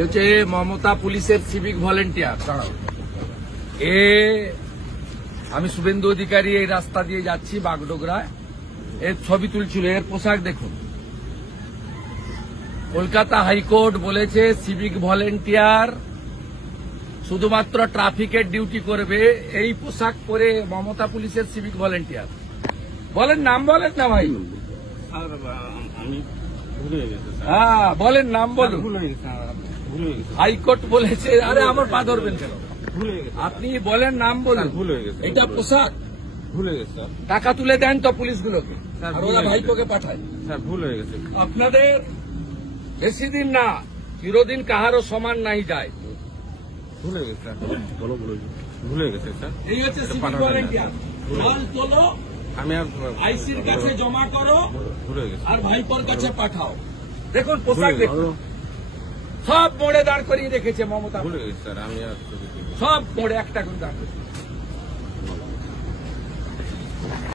হচ্ছে মমতা পুলিশের civic volunteer. আমি শুভেন্দু অধিকারী এই রাস্তা দিয়ে যাচ্ছি বাগডোগরায়, এর ছবি তুলছিল। এর পোশাক দেখুন। কলকাতা হাইকোর্ট বলেছে সিভিক ভলেন্টিয়ার শুধুমাত্র ট্রাফিকের ডিউটি করবে। এই পোশাক পরে মমতা পুলিশের সিভিক ভলেন্টিয়ার। বলেন নাম, বলেন না ভাই। হ্যাঁ বলেন নাম বলুন। হাইকোর্ট বলেছে। আরে আমার পা ধরবেন কেন? আপনি বলেন নাম বলুন। এটা পোশাক ভুলে গেছে স্যার। টাকা তুলে দেন তো পুলিশগুলোকে, আর ওরা ভাইপোকে পাঠায়। স্যার ভুল হয়ে গেছে। আপনাদের বেশি দিন না, চিরদিন কাহারও সমান নাই যায়। ভুলে গেছে স্যার। ভুলে গেছে স্যার। এই হচ্ছে সিভিক ভলেন্টিয়ার। জল তোলো, আমি আর আইসির কাছে জমা করো, ভুলে গেছে। আর ভাইপোর কাছে পাঠাও। দেখুন পোশাক দেখুন, সব মোড়ে দাঁড় করিয়ে রেখেছে মমতা। ভুলে গেছে স্যার। আমি আর সব মোড়ে একটা করে দাঁড় করিয়ে।